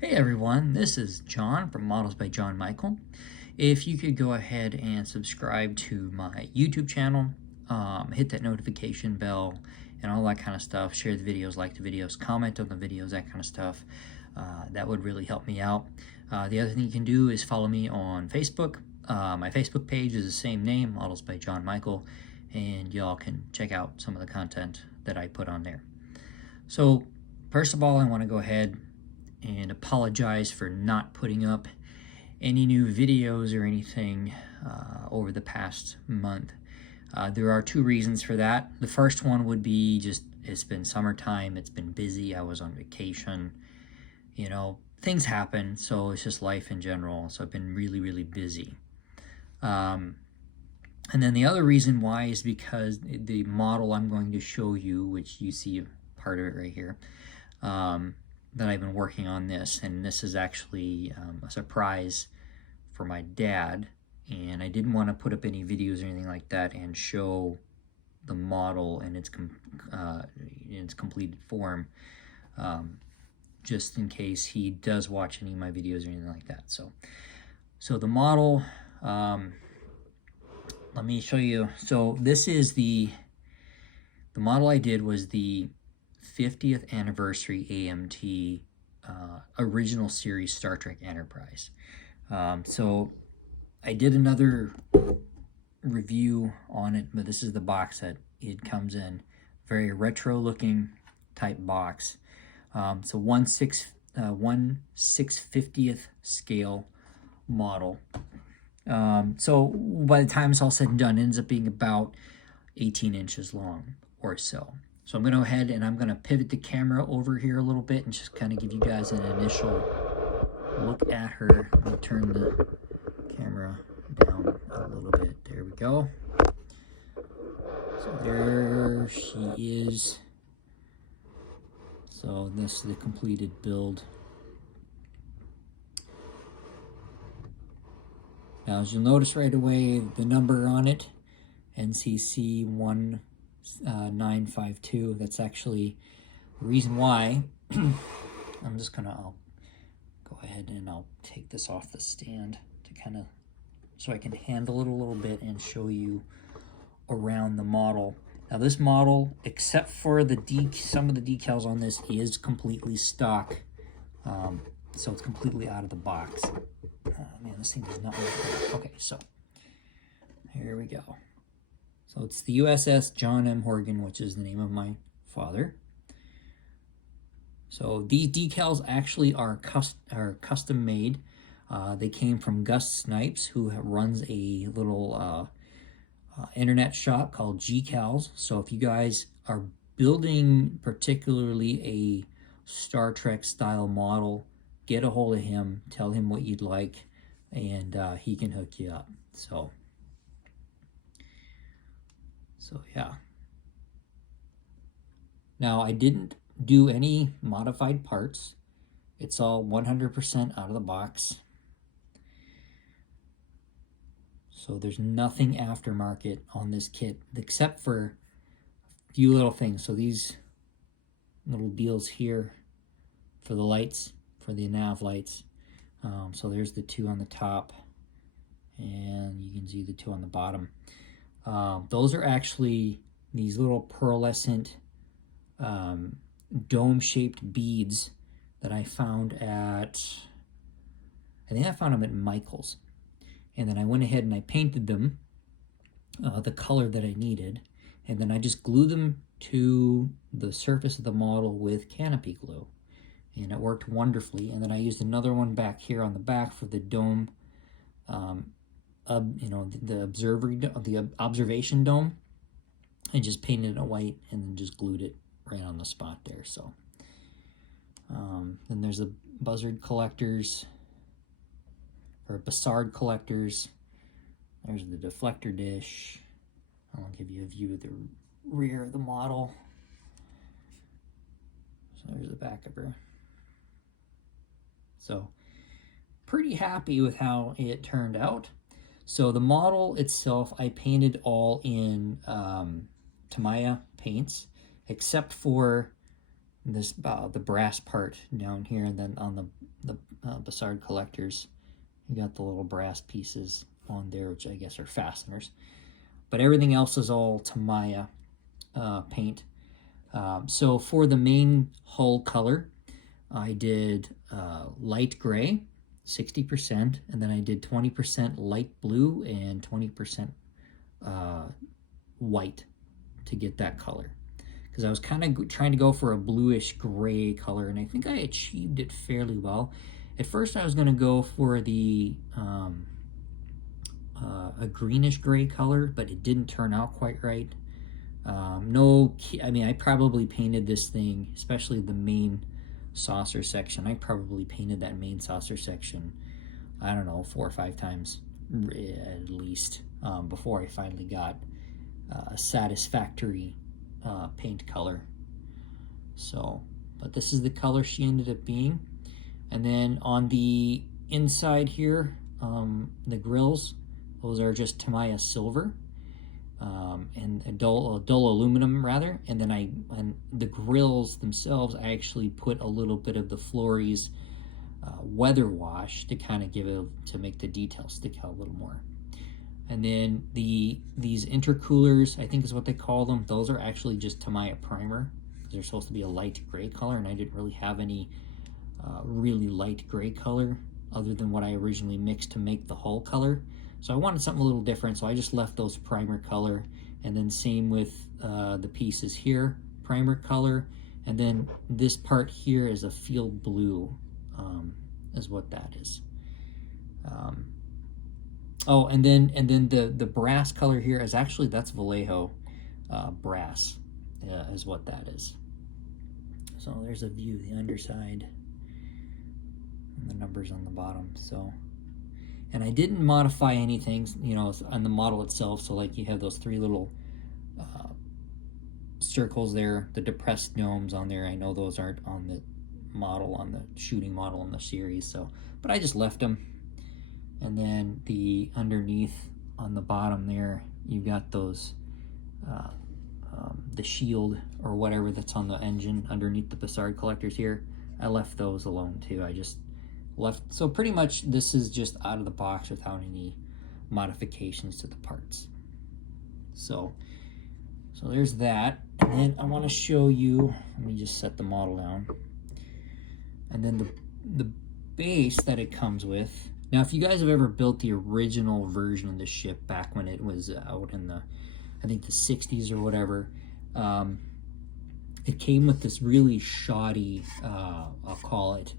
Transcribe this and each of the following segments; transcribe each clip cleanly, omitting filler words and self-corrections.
Hey everyone, this is John from Models by John Michael. If you could go ahead and subscribe to my YouTube channel, hit that notification bell and all that kind of stuff, share the videos, like the videos, comment on the videos, that kind of stuff, that would really help me out. The other thing you can do is follow me on Facebook. My Facebook page is the same name, Models by John Michael, and y'all can check out some of the content that I put on there. So first of all, I want to go ahead and apologize for not putting up any new videos or anything over the past month. There are two reasons for that. The first one would be just it's been summertime, it's been busy, I was on vacation, you know, things happen, so it's just life in general, so I've been really busy. And then the other reason why is because the model I'm going to show you, which you see part of it right here, that I've been working on this, and this is actually a surprise for my dad, and I didn't want to put up any videos or anything like that and show the model in its completed form, just in case he does watch any of my videos or anything like that. So the model, let me show you. So this is the model I did was the 50th anniversary AMT original series Star Trek Enterprise. So I did another review on it, but this is the box that it comes in. Very retro looking type box. So 1/650th scale model. So by the time it's all said and done, it ends up being about 18 inches long or so. So I'm going to go ahead and I'm going to pivot the camera over here a little bit and just kind of give you guys an initial look at her. I'll turn the camera down a little bit. There we go. So there she is. So this is the completed build. Now, as you'll notice right away, the number on it, NCC 1952. That's actually the reason why. I'm just gonna, I'll go ahead and I'll take this off the stand to kind of, so I can handle it a little bit and show you around the model. Now this model, except for the some of the decals on this, is completely stock. So it's completely out of the box. Man, this thing does not work. Okay, so here we go. So it's the U.S.S. John M. Horgan, which is the name of my father. So these decals actually are custom made. They came from Gus Snipes, who runs a little internet shop called Gcals. So if you guys are building particularly a Star Trek style model, get a hold of him, tell him what you'd like, and he can hook you up. So yeah. Now I didn't do any modified parts. It's all 100% out of the box. So there's nothing aftermarket on this kit except for a few little things. So these little deals here for the lights, for the nav lights. So there's the two on the top, and you can see the two on the bottom. Those are actually these little pearlescent dome-shaped beads that I found at, I think I found them at Michael's. And then I went ahead and I painted them the color that I needed. And then I just glued them to the surface of the model with canopy glue. And it worked wonderfully. And then I used another one back here on the back for the dome, the observation dome. I just painted it white and then just glued it right on the spot there. So then there's the buzzard collectors, or Bassard collectors. There's the deflector dish. I'll give you a view of the rear of the model. So there's the back of her. So pretty happy with how it turned out. So the model itself, I painted all in Tamiya paints, except for this the brass part down here, and then on the Bussard collectors, you got the little brass pieces on there, which I guess are fasteners. But everything else is all Tamiya paint. So for the main hull color, I did light gray, 60%, and then I did 20% light blue and 20% white to get that color. Because I was kind of trying to go for a bluish gray color, and I think I achieved it fairly well. At first I was going to go for the a greenish gray color, but it didn't turn out quite right. I mean, I probably painted this thing, especially the main saucer section. I probably painted that main saucer section, I don't know, 4 or 5 times at least, before I finally got a satisfactory paint color. So, but this is the color she ended up being. And then on the inside here, the grills, those are just Tamiya silver, and a dull aluminum rather. And then and the grills themselves, I actually put a little bit of the Flory's weather wash to kind of to make the details stick out a little more. And then these intercoolers, I think is what they call them, those are actually just Tamiya primer. They're supposed to be a light gray color, and I didn't really have any really light gray color other than what I originally mixed to make the hull color. So I wanted something a little different, so I just left those primer color. And then same with the pieces here, primer color. And then this part here is a field blue, is what that is. Oh, and then the brass color here is actually, that's Vallejo brass, is what that is. So there's a view of the underside and the numbers on the bottom. So, and I didn't modify anything, you know, on the model itself. So like you have those 3 little circles there, the depressed domes on there. I know those aren't on the model, on the shooting model in the series. So, but I just left them. And then the underneath on the bottom there, you got those, the shield or whatever that's on the engine underneath the Bussard collectors here. I left those alone too. I just left. So pretty much this is just out of the box without any modifications to the parts. So there's that. And then I want to show you, let me just set the model down. And then the base that it comes with. Now, if you guys have ever built the original version of the ship back when it was out in the, I think the 60s or whatever, it came with this really shoddy, I'll call it,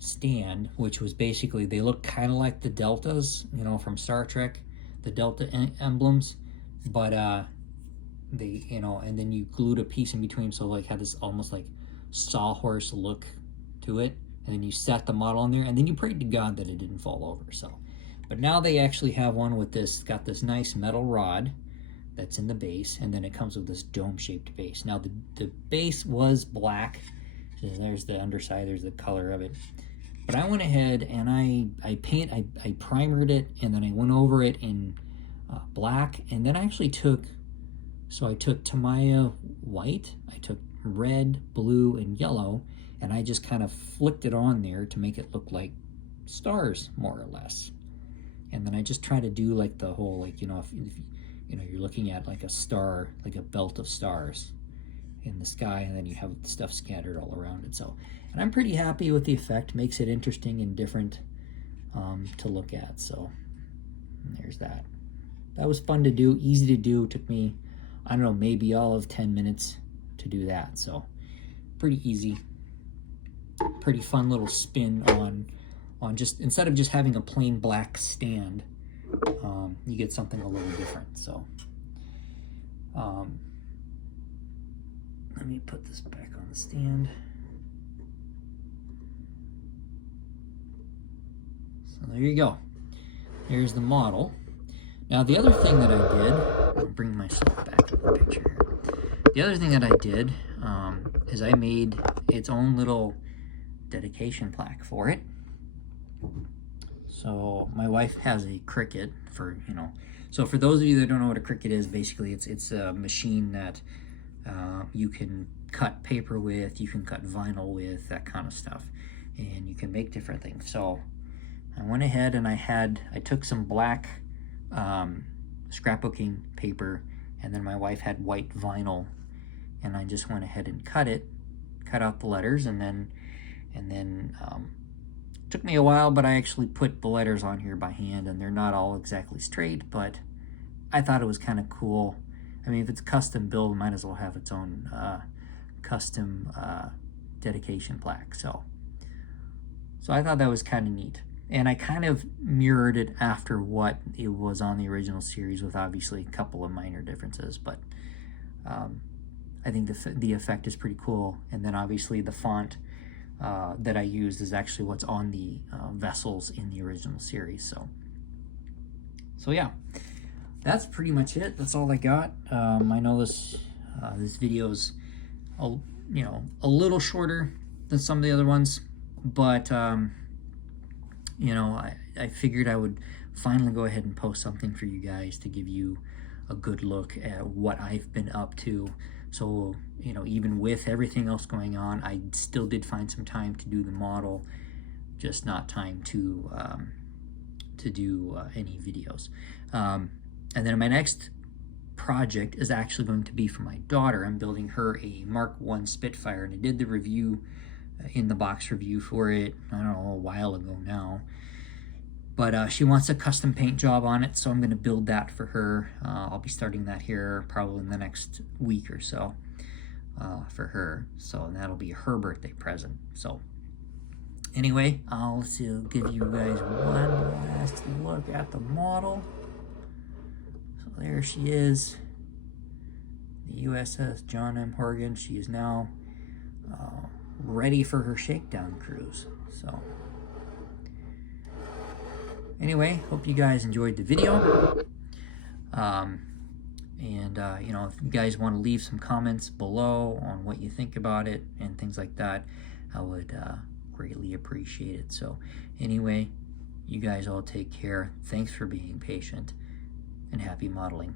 stand, which was basically, they look kind of like the Deltas, you know, from Star Trek, the Delta emblems, but they, you know, and then you glued a piece in between, so like had this almost like sawhorse look to it. And then you set the model on there, and then you prayed to God that it didn't fall over. So, but now they actually have one with this, got this nice metal rod that's in the base, and then it comes with this dome-shaped base. Now the base was black. There's the underside, there's the color of it. But I went ahead and I primered it, and then I went over it in black, and then I actually took Tamiya white, I took red, blue, and yellow, and I just kind of flicked it on there to make it look like stars, more or less. And then I just try to do like the whole, like, you know, if you know, you're looking at like a star, like a belt of stars in the sky, and then you have stuff scattered all around it. So, and I'm pretty happy with the effect. Makes it interesting and different to look at. So there's that. That was fun to do, easy to do. It took me, I don't know, maybe all of 10 minutes to do that. So pretty easy. Pretty fun little spin on just, instead of just having a plain black stand, you get something a little different. So let me put this back on the stand. So there you go. Here's the model. Now the other thing that I did, I'll bring myself back in the picture here. The other thing that I did is I made its own little dedication plaque for it. So my wife has a Cricut for, you know, so for those of you that don't know what a Cricut is, basically it's a machine that you can cut paper with, you can cut vinyl with, that kind of stuff, and you can make different things. So I went ahead and I took some black scrapbooking paper, and then my wife had white vinyl, and I just went ahead and cut out the letters, and then took me a while, but I actually put the letters on here by hand, and they're not all exactly straight, but I thought it was kind of cool. I mean, if it's custom build, it might as well have its own custom dedication plaque. So I thought that was kind of neat. And I kind of mirrored it after what it was on the original series, with obviously a couple of minor differences, but I think the effect is pretty cool. And then obviously the font that I used is actually what's on the vessels in the original series. So yeah, that's pretty much it. That's all I got. I know this video's a little shorter than some of the other ones, but I figured I would finally go ahead and post something for you guys to give you a good look at what I've been up to. So, even with everything else going on, I still did find some time to do the model, just not time to do any videos. And then my next project is actually going to be for my daughter. I'm building her a Mark I Spitfire, and I did the review in the box review for it, I don't know, a while ago now. But she wants a custom paint job on it, so I'm going to build that for her. I'll be starting that here probably in the next week or so for her. So that'll be her birthday present. So anyway, I'll give you guys one last look at the model. So there she is, the U.S.S. John M. Horgan. She is now ready for her shakedown cruise. So anyway, hope you guys enjoyed the video. If you guys want to leave some comments below on what you think about it and things like that, I would greatly appreciate it. So anyway, you guys all take care. Thanks for being patient, and happy modeling.